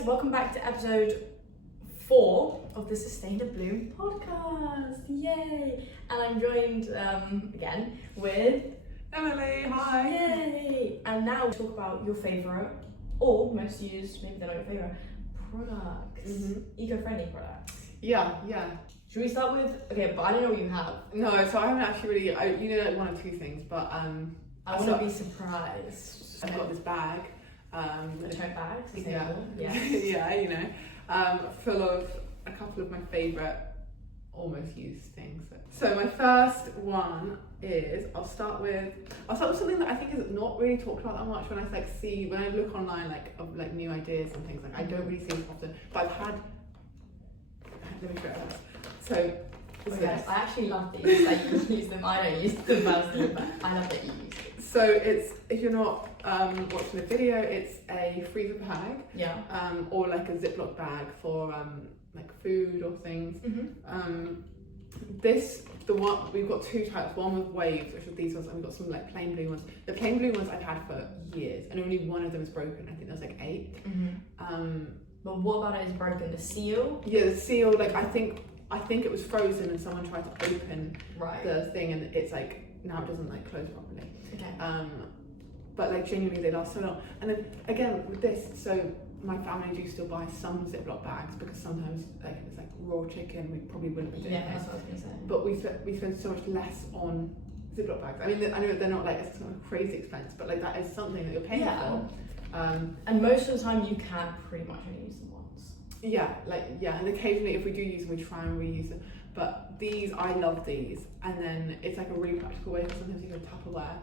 guys, welcome back to episode 4 of the Sustain the Bloom podcast. Yay! And I'm joined again with Emily. Hi. Yay! And now we'll talk about your favourite or most used, maybe they're not your favourite, products. Eco-friendly products. Yeah. Should we start with, okay, but I don't know what you have. No, so I haven't actually really, like one or two things, but I want to be surprised. I've got this bag. The tote bag, Yeah. Yeah. Full of a couple of my favourite almost used things. So my first one is, I'll start with something that I think is not really talked about that much when I look online of new ideas and things, I don't really see it often, but I've had, let me show you this. So I actually love these. Like, you use them. I don't use them personally, but I love that you use it. So it's, if you're not watching the video, it's a freezer bag, Yeah. or like a Ziploc bag for like food or things. We've got two types. One with waves, which are these ones, and we've got some like plain blue ones. The plain blue ones I've had for years, and only one of them is broken. I think there's like 8. But what about it is broken? The seal? Yeah, the seal. Like I think it was frozen, and someone tried to open Right. the thing, and it's like now it doesn't like close properly. Okay. But like genuinely they last so long. And then again with this, so my family do still buy some Ziploc bags because sometimes like if it's like raw chicken, we probably wouldn't be doing Yeah, it. that's what I was gonna say. But we spend so much less on Ziploc bags. I mean, I know they're not like it's not a crazy expense, but like that is something that you're paying for. And most of the time you can pretty much only use them once. And occasionally if we do use them, we try and reuse them. But these, I love these, and then it's like a really practical way, because sometimes you go Tupperware.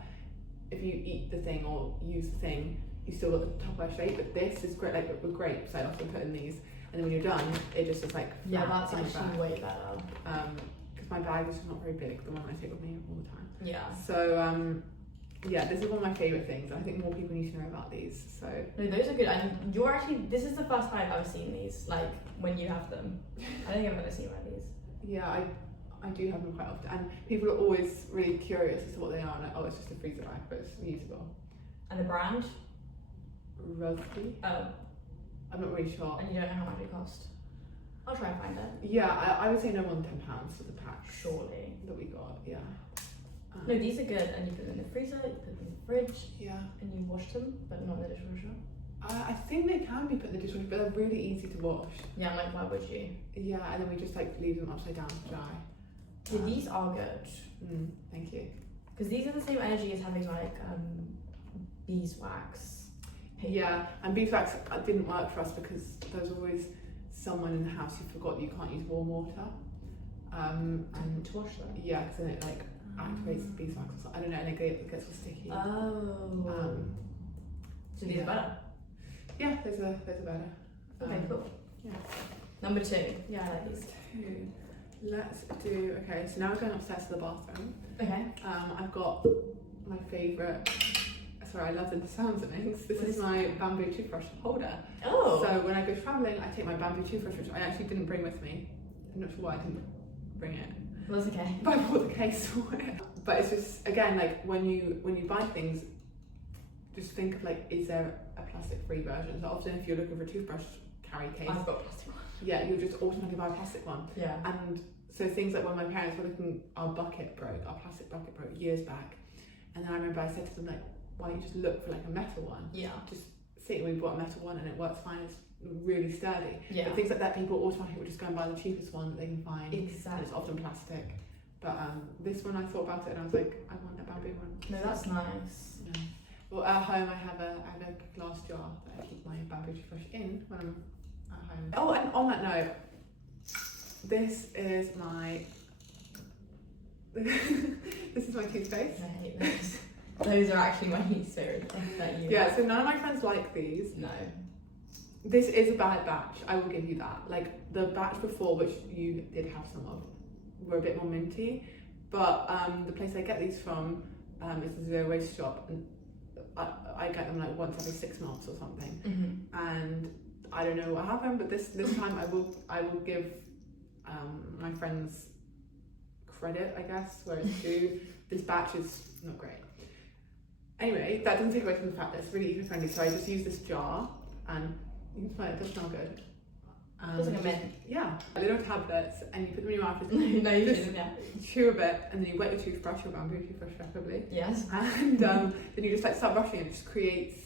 If you eat the thing or use the thing, you still got the Tupperware shape, but this is great, like with grapes, I often put in these, and then when you're done, it just is like Yeah, flat that's in the actually bag. way better. Because my bag is just not very big, the one I take with me all the time. Yeah. So this is one of my favourite things. I think more people need to know about these. So No, those are good. And this is the first time I've ever seen these, like when you have them. I don't think I've ever seen one of these. yeah, I do have them quite often, and people are always really curious as to what they are. Like, oh, it's just a freezer bag, but it's reusable. And the brand? Rusty. Oh, I'm not really sure. and you don't know how much it cost. I'll try and find it. Yeah, I would say no more than £10 for the packs Surely. that we got. Yeah. No, these are good, and you put them in the freezer, you put them in the fridge, Yeah. and you wash them, but not in the dishwasher. I think they can be put in the dishwasher, but they're really easy to wash. Yeah, I'm like, why would you? Yeah, and then we just like leave them upside down to dry. Yeah, these are good. Thank you. Because these are the same energy as having like beeswax paper. Yeah, and beeswax didn't work for us because there was always someone in the house who forgot you can't use warm water. And to wash them. Yeah, because then it like activates the beeswax or something. I don't know, and it gets all sticky. Oh. So these yeah. are better. Yeah, there's a better. Okay, cool. Yeah. Number 2. Yeah, I like these. 2. Let's do, okay, so now we're going upstairs to the bathroom. Okay. I've got my favourite, sorry, I love the sounds it makes. This is my bamboo toothbrush holder. Oh. So when I go travelling, I take my bamboo toothbrush, which I actually didn't bring with me. I'm not sure why I didn't bring it. Well, that's okay. But I bought the case for it. But it's just, again, like when you buy things, just think of like, is there a plastic-free version? So often if you're looking for a toothbrush carry case, I've got a plastic one. yeah, you'll just automatically buy a plastic one. Yeah. And so things like when my parents were looking, our plastic bucket broke years back. And then I remember I said to them like, why don't you just look for like a metal one? Yeah. Just see, we bought a metal one and it works fine, it's really sturdy. Yeah. But things like that, people automatically will just go and buy the cheapest one that they can find. Exactly. And it's often plastic. But this one I thought about it and I was like, I want a bamboo one. No, that's nice. Yeah. Well, at home I have a glass jar that I keep my bamboo toothbrush in when I'm at home. Oh, and on that note, this is my toothpaste. I hate those. Those are actually my least favourite things that you Yeah, so none of my friends like these. No. This is a bad batch, I will give you that. Like the batch before, which you did have some of, were a bit more minty. But the place I get these from is the Zero Waste shop, and I get them like once every 6 months or something. And I don't know what happened, but this time I will give my friends credit, I guess, where it's due. This batch is not great. Anyway, that doesn't take away from the fact that it's really eco-friendly. So I just use this jar, and You can smell it. It does smell good. Feels like a mint. Yeah, little tablets, and you put them in your mouth. No, you just shouldn't, yeah. chew a bit, and then you wet your toothbrush, your bamboo toothbrush, preferably. Yes. And then you just like start brushing, and it just creates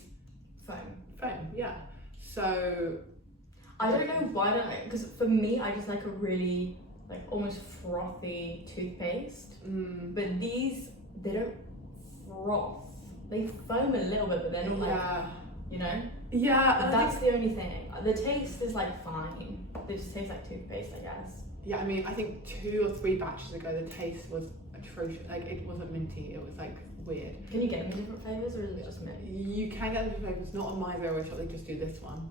Foam. foam. Yeah. So I don't know why, because for me, I just like a really like almost frothy toothpaste. But these, they don't froth. They foam a little bit, but they're not like, you know. Yeah, That's the only thing. The taste is like fine. They just taste like toothpaste, I guess. Yeah, I mean, I think 2 or 3 batches ago, the taste was atrocious. Like, it wasn't minty. It was like weird. Can you get them in different flavors, or is it just mint? You can get different flavors. Not on my Zero Shop. They just do this one.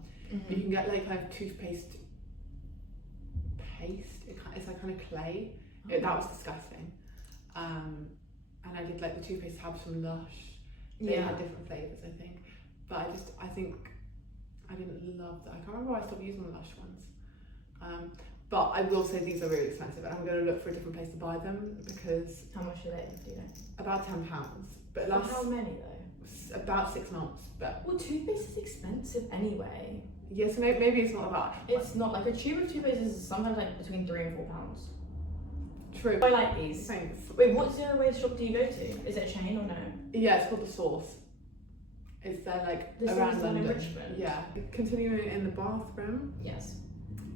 But you can get like kind of toothpaste paste. It's like kind of clay. That was disgusting. And I did like the toothpaste tabs from Lush. They had different flavors, I think. But I think I didn't love that. I can't remember why I stopped using the Lush ones. But I will say these are really expensive, and I'm going to look for a different place to buy them because. How much are they? Do you know? About £10. But For how many though? About 6 months. But well, toothpaste is expensive anyway. yes, maybe it's not about. It's not like a tube of toothpaste is sometimes like between £3 and £4. True. I like these. Thanks. Wait, what Zero Waste shop do you go to? Is it a chain or no? Yeah, it's called The Source. It's there like This around is London. in Richmond. Yeah. Continuing in the bathroom, Yes.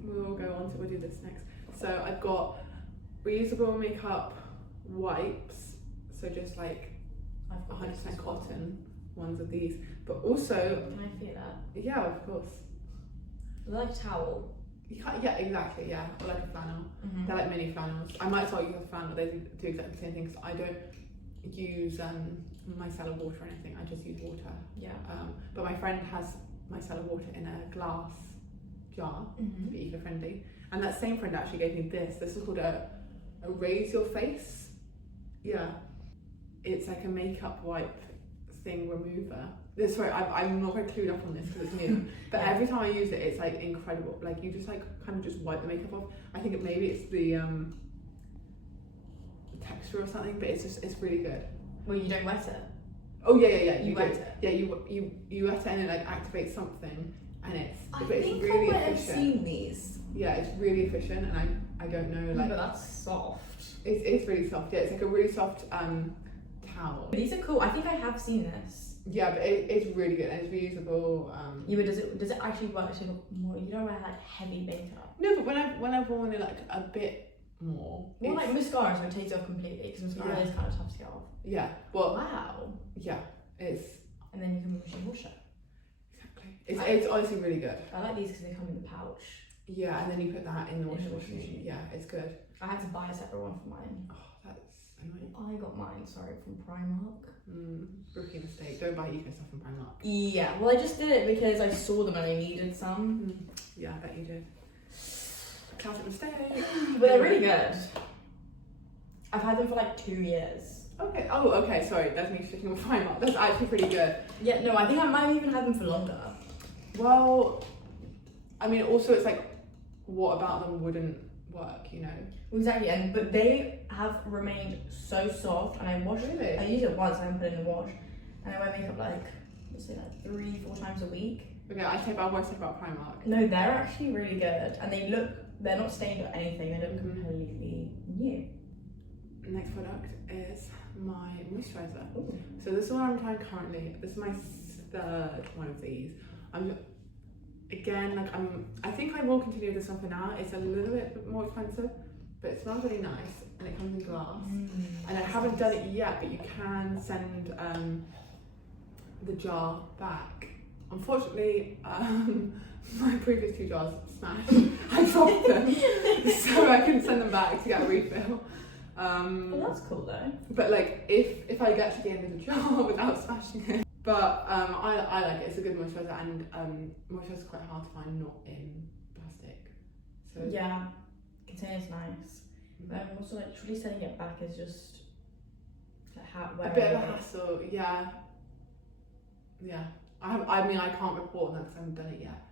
we'll do this next. So I've got reusable makeup wipes. So just like I've got 100% cotton ones of these, but also Can I feel that? yeah, of course. They're like towel. You can't, yeah, exactly, yeah, or like a flannel. They're like mini flannels. I might as well use a flannel. They do exactly the same thing. So I don't use micellar water or anything. I just use water. Yeah. But my friend has micellar water in a glass jar to be eco-friendly. And that same friend actually gave me this. This is called a Raise Your Face. Yeah. It's like a makeup wipe thing remover. Sorry, I'm not very clued up on this because it's new. But every time I use it, it's like incredible. Like you just like kind of just wipe the makeup off. I think maybe it's the texture or something, but it's really good. Well, you don't wet it. Oh yeah. You wet it. Yeah, you wet it and it like activates something, and it's I but it's think really I might have efficient. seen these. Yeah, it's really efficient, and I don't know like But that's soft. it's really soft. Yeah, it's like a really soft towel. These are cool. I think I have seen this. Yeah, but it's really good and it's reusable. Yeah, but does it actually work to more? You don't wear like heavy makeup. No, but when I've worn it like a bit more. Well, like mascara, so it takes it off completely because mascara is kind of tough to get off. Yeah. Well. Wow. Yeah, it's. And then you can machine wash it. Exactly. It's honestly really good. I like these because they come in the pouch. Yeah, and then you put that in the washing washing machine. machine. Yeah, it's good. I had to buy a separate one for mine. Oh, that's annoying. I got mine, sorry, from Primark. Rookie mistake. Don't buy eco stuff from Primark. Yeah, well, I just did it because I saw them and I needed some. Yeah, I bet you did. Classic mistake. But they're really good. I've had them for like 2 years. Okay. Oh, okay. Sorry, that's me sticking with Primark. That's actually pretty good. Yeah, no, I think I might have even had them for longer. Well, I mean, also it's like, what about them wouldn't work? You know. Exactly, but they have remained so soft, and I wash it. Really? I use it once, I haven't put it in the wash, and I wear makeup like, let's say like 3-4 times a week. Okay, I won't say about Primark. No, they're actually really good, and they're not stained or anything. They look completely new. Next product is my moisturizer. Ooh. So this is what I'm trying currently. This is my third one of these. I think I will continue this one for now. It's a little bit more expensive, but it smells really nice and it comes in glass. And I haven't done it yet, but you can send the jar back. Unfortunately, my previous 2 jars smashed. I dropped them, so I can send them back to get a refill. Well, that's cool though. But like, if I get to the end of the jar without smashing it. But I like it. It's a good moisturiser, and moisturiser is quite hard to find not in plastic. So yeah, container's nice. But I'm also like truly sending it back is just like a bit of a hassle. Yeah. I mean, I can't report on that because I haven't done it yet.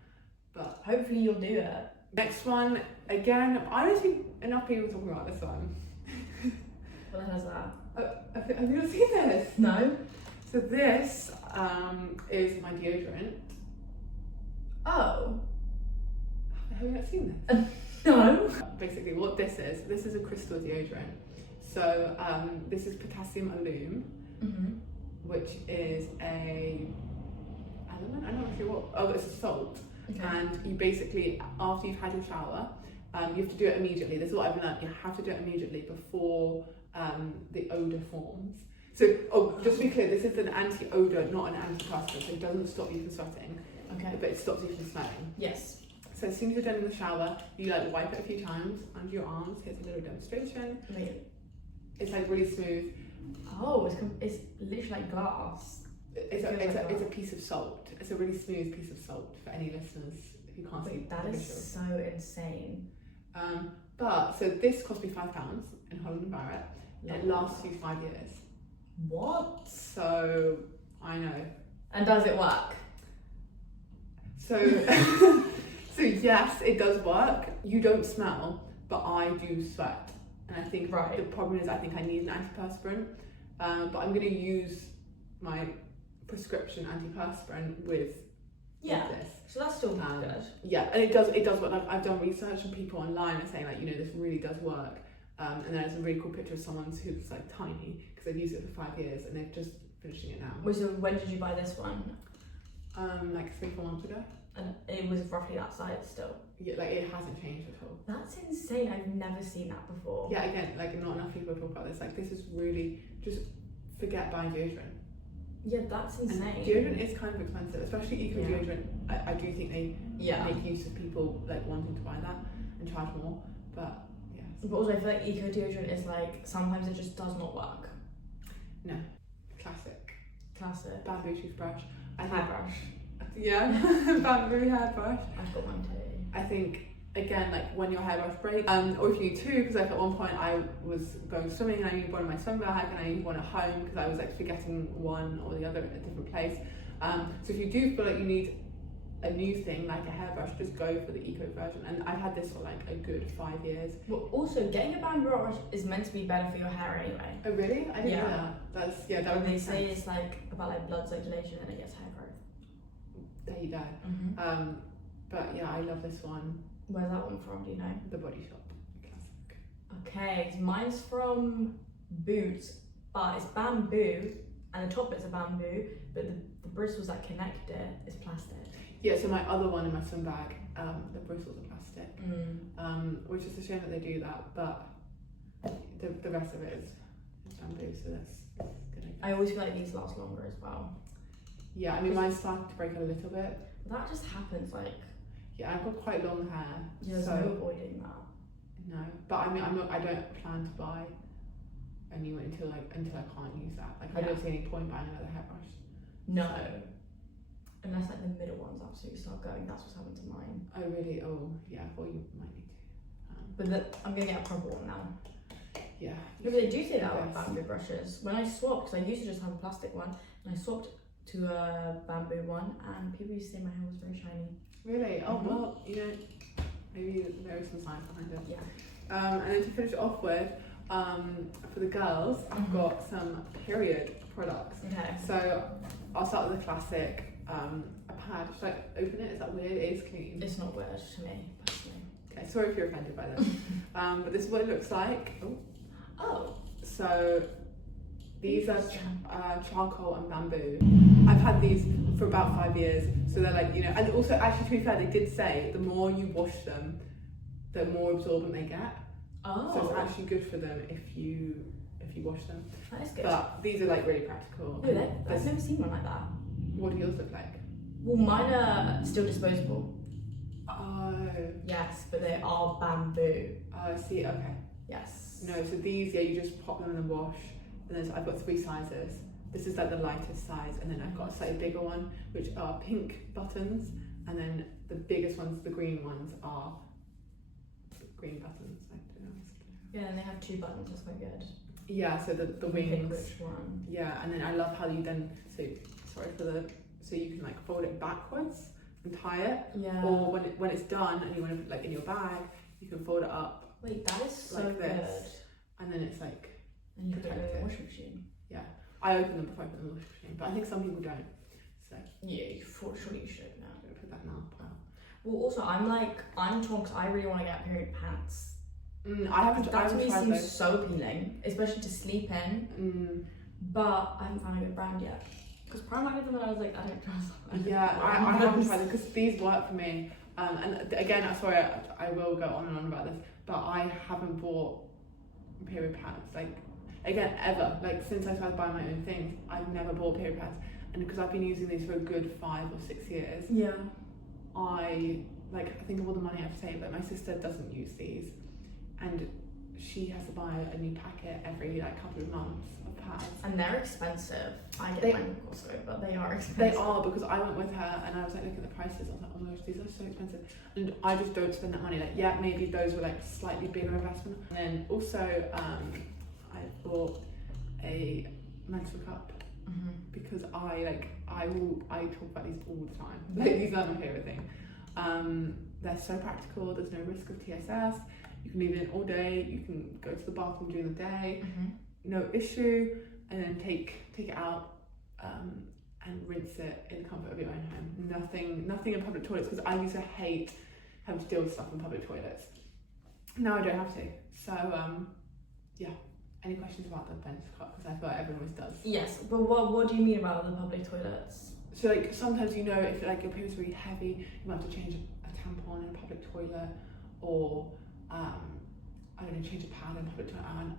But hopefully you'll do it. Next one, again, I don't see enough people talking about this one. What the hell is that? Have you not seen this? No. So this is my deodorant. Oh. Have you not seen this? No. Basically, what this is a crystal deodorant. So this is potassium alum, which is a element. I'm not sure what. Oh, it's a salt. Okay. And you basically, after you've had your shower, you have to do it immediately. This is what I've learned. You have to do it immediately before the odour forms. So, just to be clear, this is an anti-odour, not an anti-perspirant. So it doesn't stop you from sweating, Okay. but it stops you from smelling. Yes. So as soon as you're done in the shower, you like wipe it a few times under your arms. Here's a little demonstration. Wait. It's like really smooth. Oh, it's literally like glass. It's a piece of salt. It's a really smooth piece of salt for any listeners who can't see. Wait, that the is visual. so insane. But so this cost me £5 in Holland and Barrett. It lasts you 5 years. What? So I know. And does it work? So so yes, it does work. You don't smell, but I do sweat. And I think the problem is I think I need an antiperspirant. But I'm going to use my prescription antiperspirant with this. So that's still good. Yeah, and it does work. I've done research and people online are saying like, you know, this really does work. And there's a really cool picture of someone who's like tiny because they've used it for 5 years and they're just finishing it now. Wait, so when did you buy this one? Like 3-4 months ago. And it was roughly that size still. Yeah, like it hasn't changed at all. That's insane. I've never seen that before. Yeah, again, like not enough people talk about this. Like this is really just forget buying deodorant. Yeah, that's insane. And deodorant is kind of expensive, especially eco deodorant. I do think they make use of people like wanting to buy that and charge more. But yeah. But also I feel like eco deodorant is like sometimes it just does not work. No. Classic. Classic. Bamboo toothbrush. Hairbrush. Yeah. Bamboo hairbrush. I've got one too. I think again, like when your hairbrush breaks, or if you need two, because like at one point I was going swimming and I needed one in my swim bag and I needed one at home because I was like forgetting one or the other at a different place. So if you do feel like you need a new thing like a hairbrush, just go for the eco version. And I've had this for like a good 5 years. Well, also getting a bamboo brush is meant to be better for your hair anyway. Oh really? I didn't know that. That would They make say sense. it's like about like blood circulation and it gets hair growth. There you go. But yeah, I love this one. Where's that one from? Do you know? The Body Shop. Classic. Okay, mine's from Boots, but it's bamboo, and the top bits are bamboo, but the bristles that connect it is plastic. Yeah, so my other one in my swim bag, the bristles are plastic, which is a shame that they do that, but the rest of it is bamboo, so that's good. I always feel like these last longer as well. Yeah, I mean mine's starting to break a little bit. That just happens, like. Yeah, I've got quite long hair. Yeah, there's so no avoiding that. No, but I mean I don't plan to buy a new one until I can't use that. Like I don't see any point buying another hairbrush. No. Unless like the middle ones absolutely start going, that's what's happened to mine. Oh really? Oh yeah, well you might need to. But I'm gonna get a proper one now. Yeah. No, but they do say that about bamboo brushes. When I swapped, because I used to just have a plastic one, and I swapped to a bamboo one, and people used to say my hair was very shiny. Really? Oh well, you know, maybe there is some science behind it. Yeah. And then to finish off with, for the girls, I've got some period products. Okay. So I'll start with the classic. A pad. Should I open it? Is that weird? It is clean. It's not weird to me, personally. Okay, sorry if you're offended by this. But this is what it looks like. Oh. So these are charcoal and bamboo. I've had these for about 5 years, so they're like, you know, and also actually to be fair, they did say the more you wash them, the more absorbent they get. Oh. So it's actually good for them if you wash them. That is good. But these are like really practical. No, I've never seen one like that. What do yours look like? Well, mine are still disposable. Oh. Yes, but they are bamboo. Oh, I see. Okay. Yes. No, so these, yeah, you just pop them in the wash. And then I've got 3 sizes. This is like the lightest size, and then I've got a slightly bigger one, which are pink buttons, and then the biggest ones, the green ones, are green buttons. I don't know. Yeah, and they have 2 buttons. That's quite good. Yeah, so the Pick wings. which one. Yeah, and then I love how you then so you can like fold it backwards and tie it. Yeah. Or when it's done and you want to put like in your bag, you can fold it up. Wait, that is so like good. this. And then it's like. And you put it in the protected. washing machine. Yeah, I open them before I put them in the washing machine, but I think some people don't. So Yeah, surely you should now. I'm gonna put that now. But Well, also I'm torn because I really want to get period pants. I haven't That to me tried seems those. so appealing, especially to sleep in. But I haven't found a good brand yet. Because Primark did them and I was like, I don't trust them. Yeah, I haven't tried them because these work for me. And again, sorry, I will go on and on about this, but I haven't bought period pads. Like, again, ever. Like, since I started buying my own things, I've never bought period pads. And because I've been using these for a good 5 or 6 years, Yeah. I think of all the money I've saved. Like, my sister doesn't use these, and she has to buy a new packet every couple of months of pads. And they're expensive. I They- get mine from Costco, but they are expensive. They are, because I went with her and I was looking at the prices. I was like, oh my gosh, these are so expensive, and I just don't spend that money. Yeah, maybe those were slightly bigger investment. And then also, I bought a menstrual cup because I talk about these all the time. These are my favorite thing. They're so practical. There's no risk of TSS. You can leave it in all day. You can go to the bathroom during the day. No issue. And then take it out and rinse it in the comfort of your own home. Nothing in public toilets, because I used to hate having to deal with stuff in public toilets. Now I don't have to. So yeah. Any questions about the bench cup? Because I feel like everyone always does. Yes, but what do you mean about the public toilets? So sometimes if your period's really heavy, you might have to change a tampon in a public toilet, or I don't know, change a pad in a public toilet.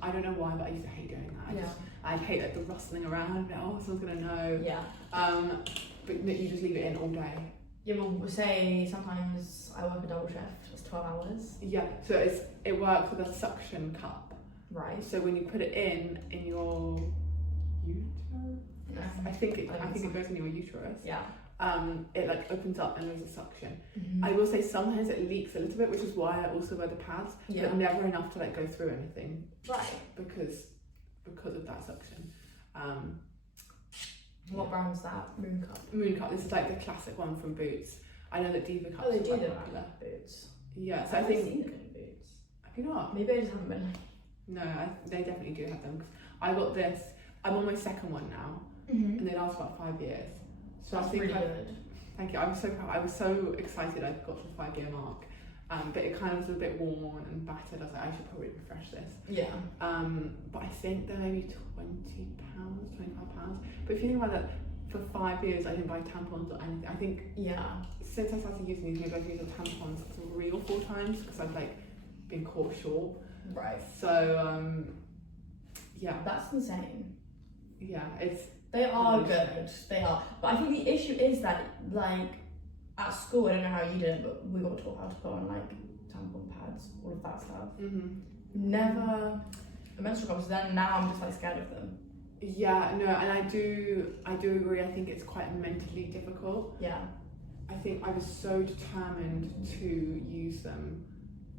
I don't know why, but I used to hate doing that. I hate the rustling around. Someone's gonna know. Yeah. But you just leave it in all day. Yeah, well, say sometimes I work a double shift. It's 12 hours. Yeah. So it works with a suction cup. Right. So when you put it in your uterus, I think it goes in your uterus. Yeah. It opens up and there's a suction. I will say sometimes it leaks a little bit, which is why I also wear the pads, but never enough to go through anything. Right. Because of that suction. What brand's that? Moon Cup. Moon Cup. This is the classic one from Boots. I know that Diva Cups Oh, they are do quite them popular. at Boots. Yeah, so I've I think. seen them in Boots. Have you not? Maybe I just haven't been. No, they definitely do have them. 'Cause I got this. I'm on my second one now, and they last about 5 years. So That's I think really good. Thank you. I was so proud. I was so excited I got to the 5 year mark. But it kind of was a bit worn and battered. I was like, I should probably refresh this. Yeah. But I think they're maybe £20, £25. But if you think about that, for 5 years I didn't buy tampons or anything. I think since I started using these, maybe I've used tampons 3 or 4 times because I've been caught short. Right. So yeah. That's insane. Yeah, They are good. They are. But I think the issue is that at school, I don't know how you did it, but we got taught how to put on tampon pads, all of that stuff. Never a menstrual cup. So then now I'm just scared of them. Yeah, no, and I do agree. I think it's quite mentally difficult. Yeah. I think I was so determined to use them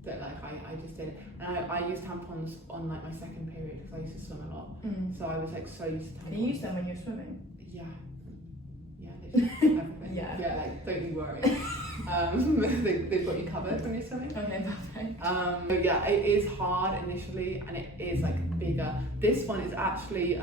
that I just did it. And I used tampons on my second period because I used to swim a lot. So I was so used to tampons. Can you use them when you're swimming? Yeah. Literally everything. Yeah. Don't you worry. They've got you covered when you're swimming. Okay, perfect. So yeah, it is hard initially, and it is bigger. This one is actually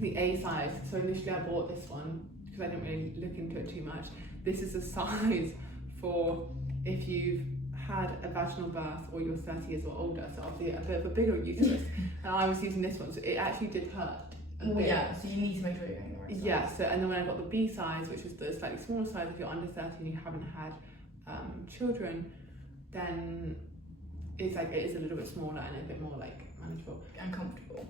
the A size. So initially I bought this one because I didn't really look into it too much. This is a size for if you've had a vaginal birth or you're 30 years or older, so obviously a bit of a bigger uterus. And I was using this one, so it actually did hurt. Yeah, so you need to make sure you're getting the right size. Yeah, so and then when I got the B size, which is the slightly smaller size, if you're under 30 and you haven't had children, then it's it is a little bit smaller and a bit more manageable and comfortable.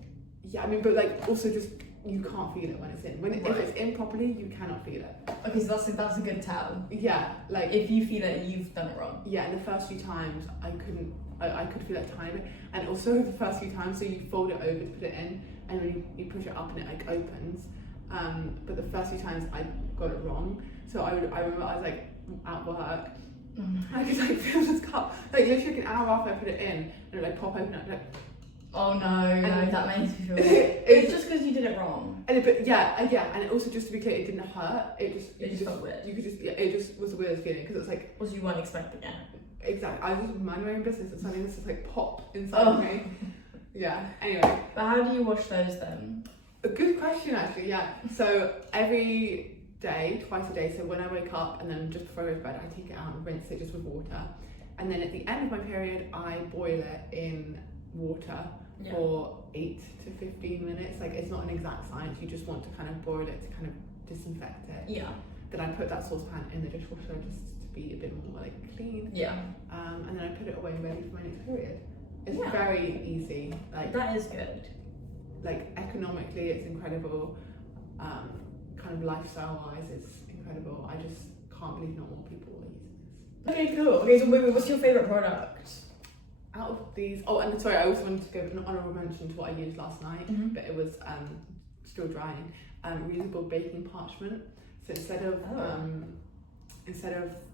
Yeah, I mean, but also just you can't feel it when it's in. If it's in properly, you cannot feel it. Okay, so that's a good tell. Yeah, if you feel it, you've done it wrong. Yeah, and the first few times I could feel it tiny bit, and also the first few times, so you fold it over to put it in, and then you push it up and it opens. But the first few times I got it wrong, so I remember I was at work. I could feel this cup literally an hour after I put it in, and it pop open. Oh no, that makes me feel. It's just because you did it wrong. And and also just to be clear, it didn't hurt. It just felt weird. You could just it just was a weird feeling because it's was you weren't expecting it. Exactly. I was just minding my own business and something just pop inside of me. Yeah. Anyway. But how do you wash those then? A good question actually. Yeah. So every day, twice a day. So when I wake up and then just before I go to bed, I take it out and rinse it just with water. And then at the end of my period, I boil it in water for 8 to 15 minutes. Like, it's not an exact science. You just want to kind of boil it to kind of disinfect it. Yeah. Then I put that saucepan in the dishwasher just to be a bit more like clean. Yeah. And then I put it away ready for my next period. It's Yeah. very easy. Like, That is good. like economically, it's incredible. Kind of lifestyle wise, it's incredible. I just can't believe not more people are using this. Okay, cool. Okay, so wait, what's your favourite product? Out of these, oh, and sorry, I also wanted to give an honourable mention to what I used last night, but it was still drying. Reusable baking parchment. So instead of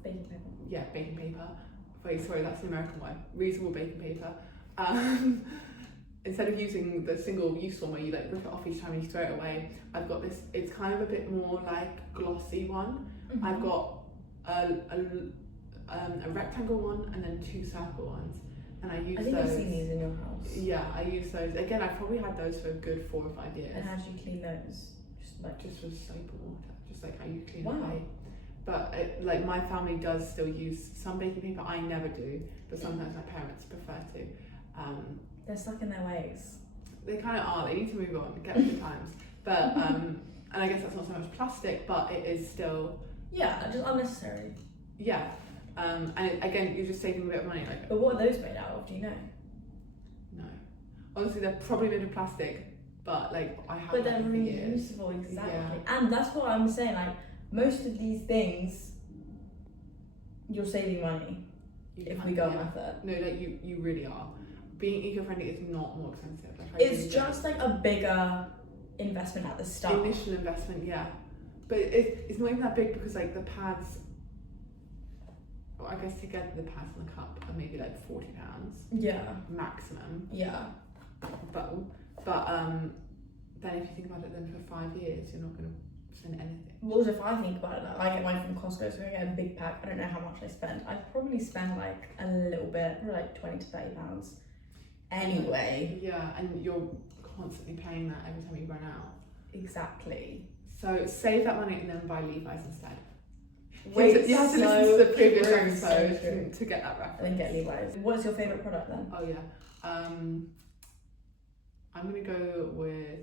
Baking paper. yeah, baking paper. Wait, sorry, that's an American word. Reusable baking paper. Instead of using the single-use one where you like rip it off each time and you throw it away, I've got this. It's kind of a bit more like glossy one. I've got a rectangle one and then 2 circle ones, and I use I think those. I've seen these in your house. Yeah, I use those. Again, I've probably had those for a good 4 or 5 years. And how do you clean those? Just with soap and water, just like how you clean Wow. a plate. But like my family does still use some baking paper. I never do, but sometimes my parents prefer to. They're stuck in their ways. They kind of are. They need to move on, get with the times. But and I guess that's not so much plastic, but it is still Yeah, just unnecessary. yeah. And again, you're just saving a bit of money. Like, But what are those made out of? Do you know? no, honestly, they're probably made of plastic, but like I have. But they're them for years. reusable, exactly. Yeah. And that's what I'm saying. Like most of these things, you're saving money You if can- we go yeah. with it. No, like you really are. Being eco-friendly is not more expensive. Like, I It's really just like a bigger investment at the start. initial investment, yeah. But it's not even that big because like the pads, well, I guess together the pads and the cup are maybe like £40 Yeah. maximum. Yeah. But then if you think about it, then for 5 years you're not going to spend anything. Well, if I think about it, like, I get mine from Costco, so I get a big pack. I don't know how much I spend. I probably spend like a little bit, probably like £20 to £30. Anyway. Yeah, and you're constantly paying that every time you run out. Exactly. So save that money and then buy Levi's instead. Wait, you have to so listen to the previous true, episode so true. to get that reference. And then get Levi's. What's your favourite product then? Oh yeah. I'm gonna go with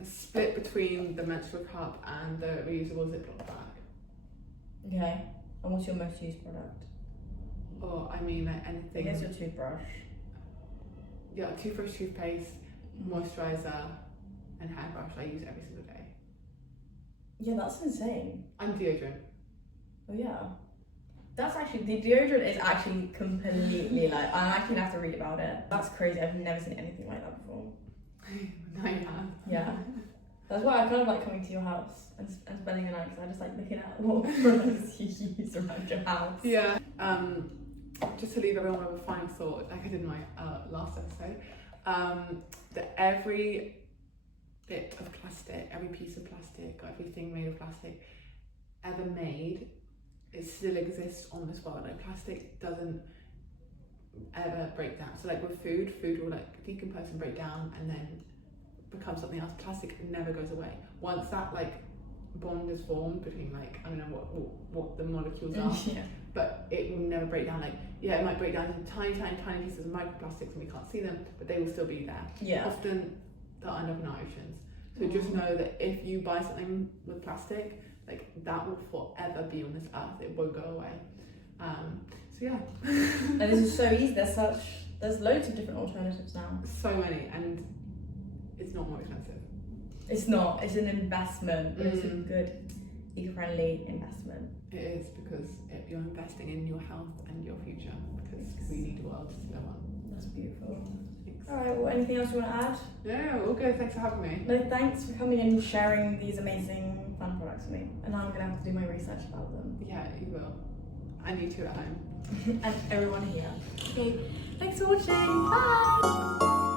a split between the menstrual cup and the reusable Ziploc bag. Okay. And what's your most used product? Or I mean like I anything. guess your toothbrush. Yeah, toothbrush, toothpaste, moisturizer, and hairbrush. I use every single day. Yeah, that's insane. And deodorant. Oh yeah. That's actually, the deodorant is actually completely like, I actually have to read about it. That's crazy. I've never seen anything like that before. Now you have. Yeah. That's why I kind of like coming to your house and spending a night, because I just like looking at what products you use around your house. Yeah. Just to leave everyone with a final thought, like I did in my last episode, that every bit of plastic, every piece of plastic, everything made of plastic ever made, it still exists on this world. Like plastic doesn't ever break down. So like with food will like decompose and break down and then become something else. Plastic never goes away. Once that like bond is formed between like, I don't know what the molecules are, Yeah. but it will never break down. Like, yeah, it might break down into tiny pieces of microplastics and we can't see them, but they will still be there. Yeah. Often they'll end up in our oceans. So just know that if you buy something with plastic, like that will forever be on this earth. It won't go away. So yeah. And this is so easy. There's loads of different alternatives now. So many, and it's not more expensive. It's not. It's an investment, but it's a good, eco-friendly investment. It is because you're investing in your health and your future because we need a world to live on. That's beautiful. Thanks. All right. Well, anything else you want to add? No, all good. Thanks for having me. No, thanks for coming and sharing these amazing fun products with me. And now I'm gonna have to do my research about them. Yeah, you will. And you too at home. And everyone here. Okay. Thanks for watching. Bye.